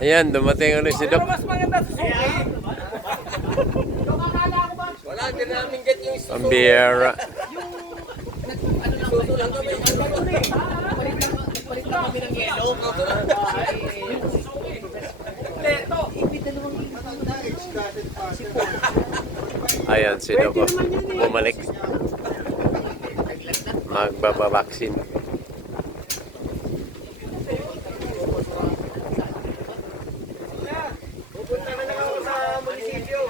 Ayan, dumating ulit si Doc. Pero mas maganda sa suki. Wala, hindi namin get yung suso. Pambiyera. Suso lang kami. Palit lang kami ng yelo. Leto. Ayan si Doc. Bumalik. Magbababaksin. Pupunta na lang ako sa munisipyo.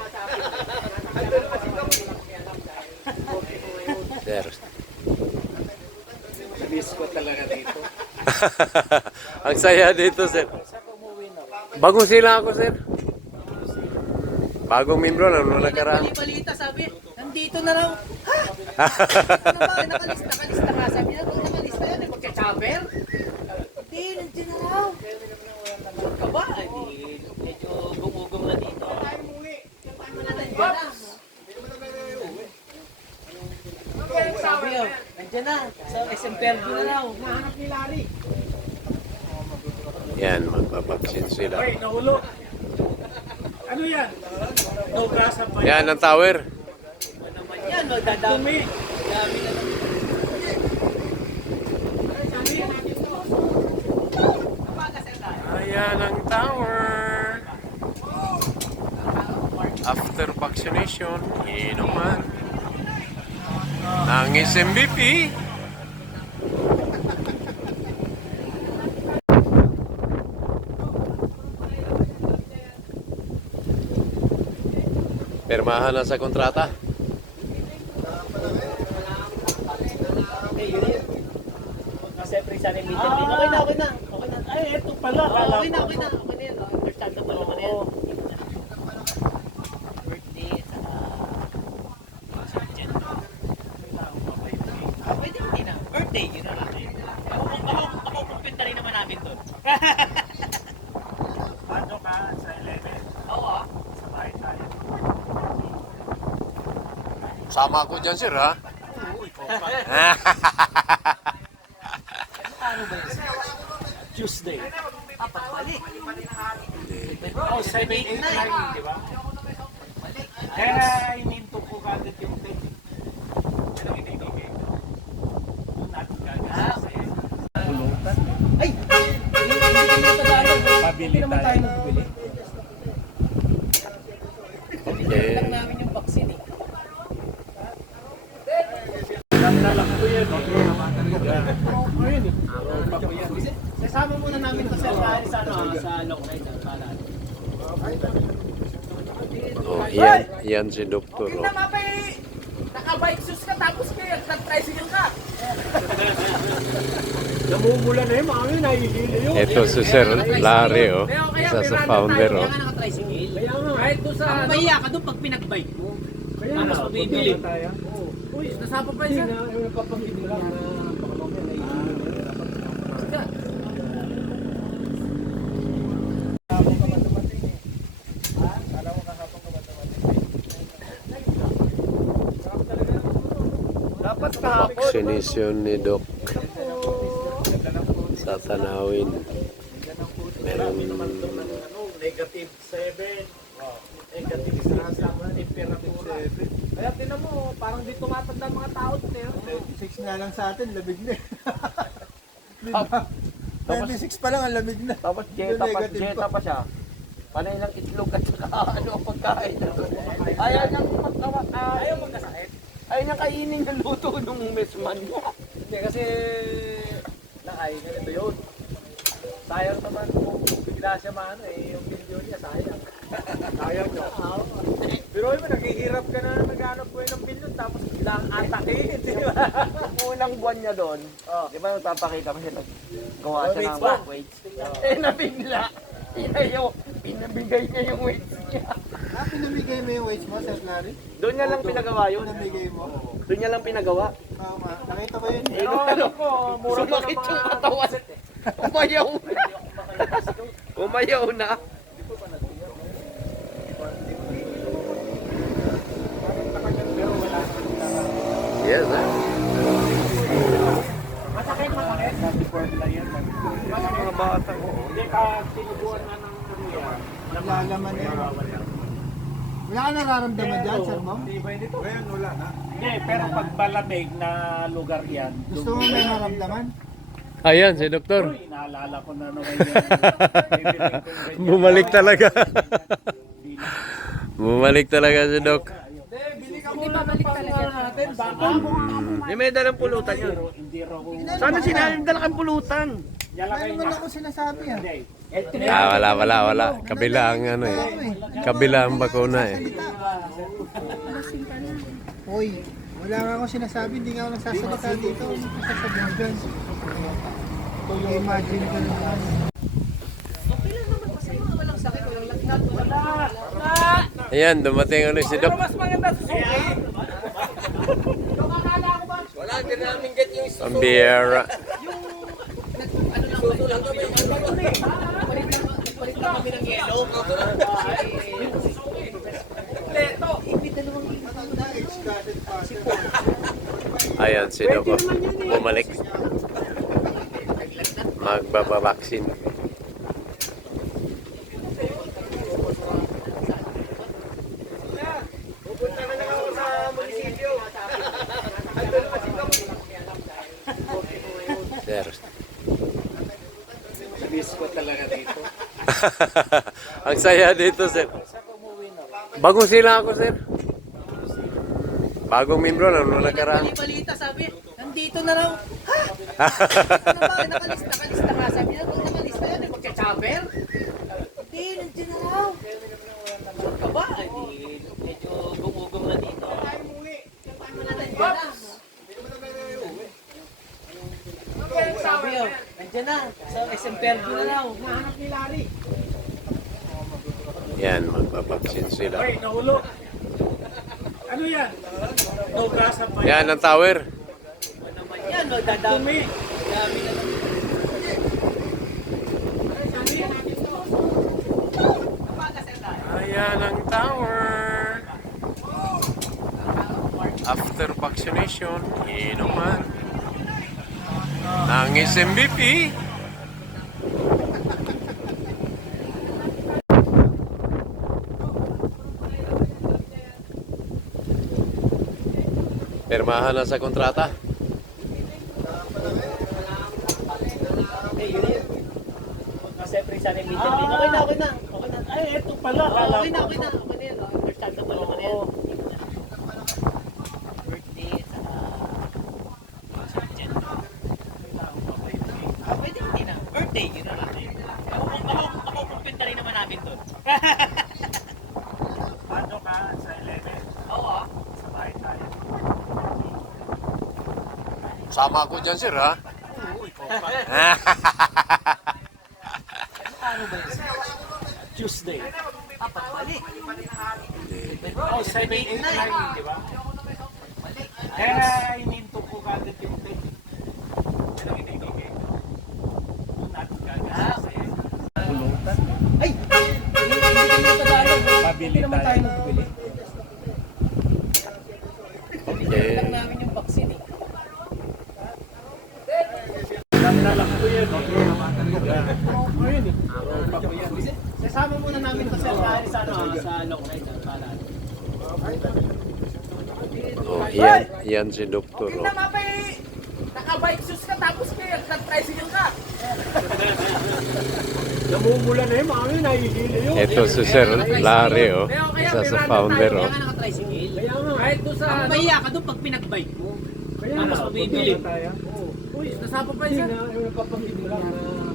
Andun pa si Doc. Sir. Miss ko talaga dito. Ang saya dito, sir. Bagong sila ako, sir. Bagong membro lang nung nakaraan. Balita sabi, nandito na raw. Ha? Nandito na ba? Nakalista ka. Sabi niya, kung nakalista yan, magka-chopper. Hindi, nandiyan na raw. Saan ka ba? Ay, medyo gumugong na dito. Nandiyan na. Sabi niya, nandiyan na. Sa SM Perdo na raw. Nahanap ni Larry. Yan, magbabaksin sila. Ay, nahulog. Ano yan? No gas ang pa. Yan, ang tower. Yan, magdadami. Tumi. Dami na naman. Ayan ang tower. After vaccination, inuman. Ang SMBP. Pirmahan na sa kontrata. Siyempre sa meeting din. Okay na, okay na. Okay na. Ay, eto pala. Oo, Kala okay na, ko. okay na. Okay na yan. Understandable naman yan. Birthday, saka... Pwede hindi na. Birthday, yun na lang. Ako kumpenta rin naman namin doon. Ano ka sa 11? Oo. Sa bahay tayo. Sama ko dyan, sir, ha? Oo, ikaw pa. Ano ba yun? Tuesday. Pagbalik. Oh, 7, 8, 9, di ba? Kaya ininto ko kagad yung 10. Yan ang inibigay ko. Doon natin gagasin. Pulutan. Ay! Hindi na Tagalog. Pabili tayo. magbili. Okay. Lang namin yung vaccine eh. Lalak ko yan. Ayun eh. Sasama muna namin ito sa long ride. Oh, yan si Doktor. Oh. Naka-bike shoes ka tapos kaya nag-tricycle ka. Namumula na yun, mga yun, nahihilo yun. Ito si Sir Larry, oh. Isa sa founder, oh. Kaya nga naka-tricycle. Kaya nga. Kahit doon sa... Ang mahiya ka doon pag pinag-bike mo. Kaya Tapos nga, mabibili. pagkala tayo. Uy, nasapa pa Hindi isa. na, yung napapangit ko lang na pakamamaya na dapat kahapon. Vaccination ni Doc sa Tanawin. Meron Negative 7. Negative 6 sama temperatura. Kaya tinan mo, parang di tumatanda ang mga tao doon eh. 6 nga lang sa atin, lamig na. Diba? 26 pa lang, ang lamig na. Tapos jeta pa siya. Panay lang itlog at saka ano ang pagkain na doon. Ayaw niyang Ayaw magkasakit. ayaw niyang kainin yung luto nung mesman niya. Hindi kasi nakay, ganito yun. Sayang naman kung bigla siya maano eh, yung milyon niya sayang. Sayang nyo. Pero mo, naghihirap ka na naghanap po ng milyon tapos biglang atakin, di ba? Unang buwan niya doon, di ba nagpapakita pa siya naggawa siya ng weights weights. Eh nabigla. Pinabigay niya yung weights niya. Pinamigay mo yung weights mo, Sir Larry? Doon niya lang pinagawa yun. Pinamigay mo? Doon niya lang pinagawa. Tama. Nakita ko yun. Eh, ano, sumakit yung katawan. Umayaw. Umayaw na. Yes, ha? Masakit. Mga bata. Hindi ka sinubuan na ng Lalaman na yan. Wala ka nararamdaman dyan, sir mo? Ngayon wala na. Hindi, pero pag malamig na lugar yan, Gusto mo may nararamdaman? Ayan, si Doktor. uy, naalala ko na naman yung bibiling kong ganyan. Bumalik talaga. Bumalik talaga si Doc. Hindi babalik talaga natin. Hindi may dalang pulutan yun. Hindi raw ko. Sana sinabi dala kang pulutan. Wala naman ako sinasabi ah. Wala. Kabila ang ano eh. Kabila ang bakuna eh. Hoy, wala nga ako sinasabi, hindi nga ako nagsasalita dito. Ano sasabihin dyan? Imagine ka naman. Okay lang naman kasi walang sakit, walang lagnat, wala. Ayan, dumating ulit si Doc. Mas maganda sa suki. Pambiyera. Palit lang kami ng yelo. Ayan si Doc. Oh. Bumalik. Magbabaksin. Sir. Miss ko talaga dito. Ang saya dito, sir. Bagong sila ako, sir. Bagong membro na nung nakaraan. Balita sabi, nandito na raw. Ha? Ano ba? Nakalista ka. Sabi niya, kung nakalista yan, magka-chopper? Hindi, nandiyan na raw. Ka ba? Medyo gumugong na dito. Nandiyan na. Sabi yun, nandiyan na. Sa SM Perdu na raw. Nahanap ni Larry. Yan, magbabaksin sila. Ay, naulo. Ano yan? No gas ang pa. Yan ang tower. Yan, no, dadami. Dami na lang. Ayan ang tower. After vaccination, inuman ng SMBP. Pirmahan na sa kontrata. Siyempre sa akin, okay na. Ay, eto pala. Kala Okay ko. na. Understand naman naman yan. Birthday, pwede hindi na. Birthday, yun na lang. Ako kumpenta rin naman namin doon. Ano ka sa 11? Oo. Sa bahay tayo. Sama ako dyan, sir, ha? Ano ba yun? Tuesday. Balik. Oh, 7, 8, 9, di ba? Kaya ininto ko kagad yung tape. Pero hindi ko kayo. Natin kagad kasi. Pulutan. Ay! Hindi kami Tagalog. Pabili tayo. magbili. Okay. Lang namin yung vaccine eh. Nalak ko yun. Ayun eh. Kasama muna namin ito sa long ride. Oh, yan si Doktor. Oh. Naka-bike shoes ka tapos nag-tricycle ka. Namumula na yun, mami, nahihili yun. Ito si Sir Larry, oh. Isa sa founder, oh. Kaya nga naka-tricycle. Kaya nga. Kahit doon sa... Mahiya ka doon pag pinag-bike mo. Kaya Tapos nga, mabibili. tayo. Uy, nasapa pa yun. Hindi na, napapangit lang na